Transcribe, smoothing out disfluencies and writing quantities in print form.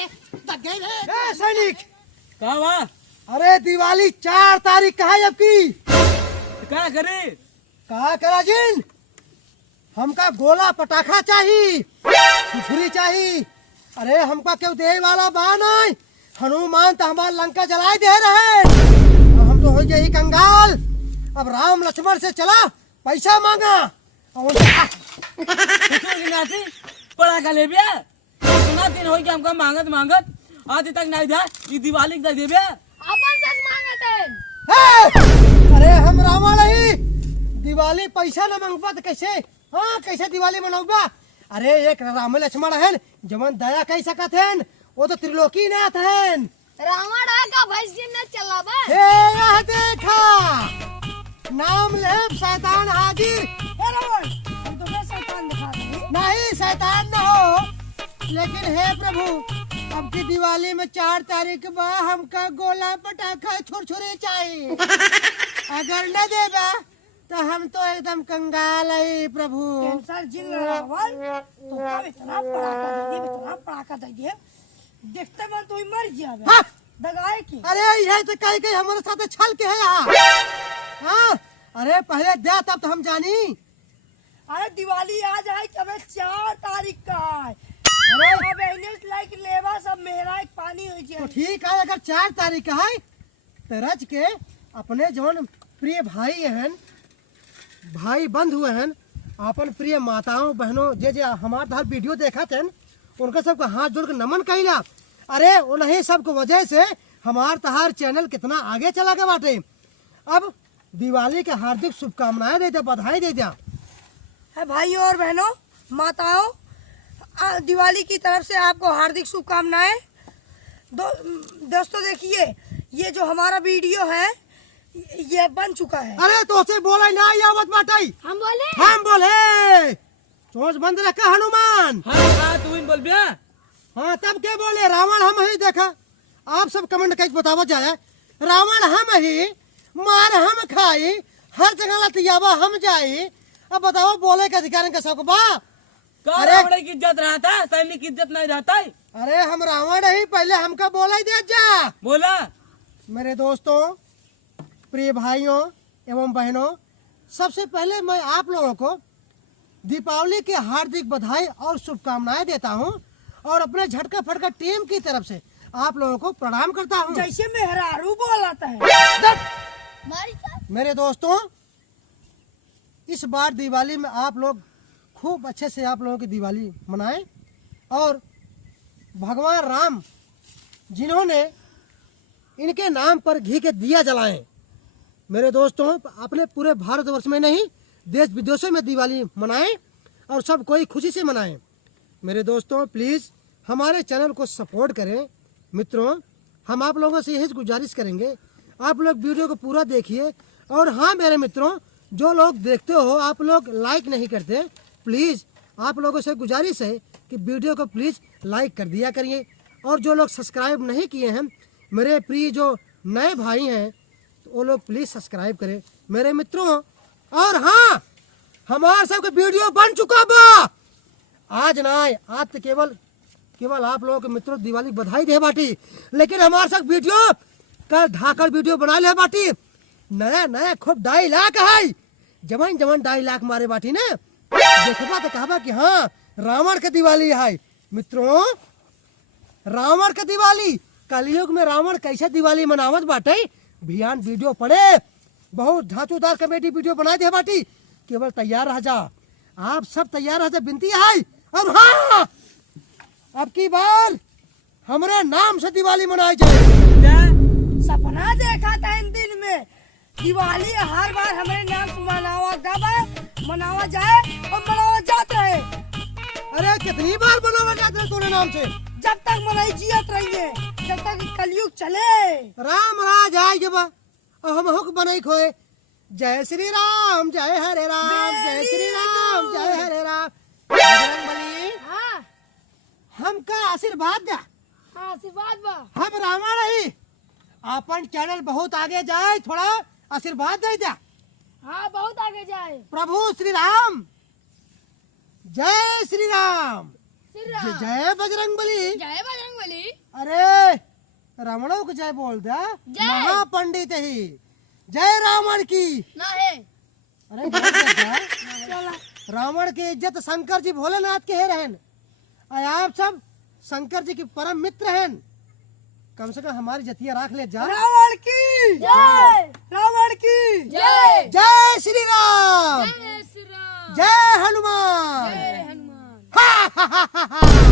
सैनिक कहा हुआ? अरे दिवाली 4 तारीख का है अब की। क्या करे? कहा करा जिन हमका गोला पटाखा चाहिए, छुरी चाहिए। अरे हमका क्यों दे वाला बान है? हनुमान तो हमारा लंका जलाए दे रहे। अब हम तो हो गए ही कंगाल। अब राम लक्ष्मण से चला पैसा मांगा और पड़ा का ले बिया इतना दिन हो गया हमका मांगत मांगत आज तक नहीं था। ये दिवाली का दे बिया अपन सच मांगत है। अरे हम रावण ही दिवाली पैसा न मांगबा तो कैसे? हाँ कैसे दिवाली मनौबा? अरे एक राम लक्ष्मण है जमन दया कह सकत है, वो तो त्रिलोकी नाथ है। रावण आका भैंस ने चला बा। हे देखा नाम ले शैतान हाजिर। हे रावण हम तो मैं शैतान दिखा रहे नहीं शैतान न हो, लेकिन हे प्रभु अब की दिवाली में 4 तारीख बा हमका गोला पटाखा छुरछुरी चाहिए। अगर न देबा तो हम तो एकदम कंगाल है प्रभु। सर जिन रावण तो कब इतना पड़ाका दे दे देखते मन तो ही मर जावे। हाँ? दगाए की अरे ये तो कहीं कहीं हमारे साथ छल के है यहाँ। हाँ? अरे पहले दे तब तो हम जानी। अरे दिवाली आज है कब 4 तारीख का है। अरे अब इन्हें लाइक लेवा सब मेरा एक पानी हो तो जाए। ठीक है, अगर 4 तारीख का है तो रच के अपने जौन प्रिय भाई हैं, भाई बंद हुए हैं, अपन प्रिय माताओं बहनों जे जे हमारे हर वीडियो देखा थे उनका सबको हाथ जोड़ के नमन कहिला। अरे उन्हीं सबको वजह से हमार तहार चैनल कितना आगे चला गया बाटे। अब दिवाली के हार्दिक शुभकामनाएं दे दे, बधाई दे दिया है भाइयों और बहनों माताओं, दिवाली की तरफ से आपको हार्दिक शुभकामनाएं। दोस्तों देखिए ये जो हमारा वीडियो है ये बन चुका है। अरे तो से बोला ना आवत बाटाई हम बोले चोंच बंद रखा हनुमान। हाँ तू इन बोल बिया। हाँ तब क्या बोले रावण हम ही देखा। आप सब कमेंट कैसे बतावा जाए रावण हम ही मार हम खाई हर जगह लतियावा हम जाई। अब बताओ बोले का अधिकार का सबको बा। रावण की इज्जत रहा था, सैनिक की इज्जत नहीं रहता है। अरे हम रावण ही पहले हमका बोला ही दे जा। बोला मेरे दोस्तों प्रिय भाइयों एवं बहनों, सबसे पहले मैं आप लोगों को दीपावली की हार्दिक बधाई और शुभकामनाएं देता हूं और अपने झटका फटका टीम की तरफ से आप लोगों को प्रणाम करता हूं। जैसे मेहरारू बोलाता है। मेरे दोस्तों इस बार दिवाली में आप लोग खूब अच्छे से आप लोगों की दिवाली मनाएं और भगवान राम जिन्होंने इनके नाम पर घी के दिया जलाएं। मेरे दोस्तों अपने पूरे भारतवर्ष में नहीं देश विदेशों में दिवाली मनाएं और सब कोई खुशी से मनाएं। मेरे दोस्तों प्लीज़ हमारे चैनल को सपोर्ट करें। मित्रों हम आप लोगों से यही गुजारिश करेंगे आप लोग वीडियो को पूरा देखिए। और हाँ मेरे मित्रों जो लोग देखते हो आप लोग लाइक नहीं करते, प्लीज़ आप लोगों से गुजारिश है कि वीडियो को प्लीज़ लाइक कर दिया करिए। और जो लोग सब्सक्राइब नहीं किए हैं मेरे प्रिय जो नए भाई हैं तो वो लोग प्लीज़ सब्सक्राइब करें मेरे मित्रों। और हाँ हमारे सब का वीडियो बन चुका बा आज ना आए आज तो केवल आप लोगों के मित्रों दिवाली बधाई दे बाटी, लेकिन हमारे साथ वीडियो कल ढाकर वीडियो बना ले बाटी। नया नया खूब 2.5 लाख है जमन 2.5 लाख मारे बाटी ने देखबा तो कहबा कि हाँ रावण के दिवाली है। मित्रों रावण के दिवाली कलयुग में रावण कैसे दिवाली मनावत बाटे भियान वीडियो पड़े बहुत धाचुदार कमेटी वीडियो बना दे बाटी। केवल तैयार रह जा, आप सब तैयार रह जा विनती है। अब हाँ अब की बार हमारे नाम से दिवाली मनाई जाए। सपना देखा था इन दिन में दिवाली हर बार हमारे नाम से मनावा जाए और मनावा जाता है। अरे कितनी बार मनावा जाता है तोरे नाम से? जब तक मनाई जियत रही है, जब तक कलयुग चले। राम राज आए जब और हम हुक बनाई खोए जय श्री राम जय हरे राम जय श्री राम जय हरे राम। बजरंगबली हाँ हमका आशीर्वाद दे। हाँ आशीर्वाद बा। हम रावण ही अपन चैनल बहुत आगे जाए थोड़ा आशीर्वाद दे दे। हाँ बहुत आगे जाए। प्रभु श्री राम जय श्री राम श्री राम जय बजरंगबली। जय बजरंग बोली? अरे रावणों को जय बोल दे, महापंडित ही जय रावण की। ना है। अरे बोल दे क्या? रावण की इज्जत शंकर जी भोलेनाथ के है रहन, और आप सब शंकर जी की परम मित्र हैं। कम से कम हमारी जतिया राख ले जा। रावण की जय, रावण की जय। जय श्री राम, जय श्री राम। जय हनुमान। जय हनुमान। हा हा हा हा हा।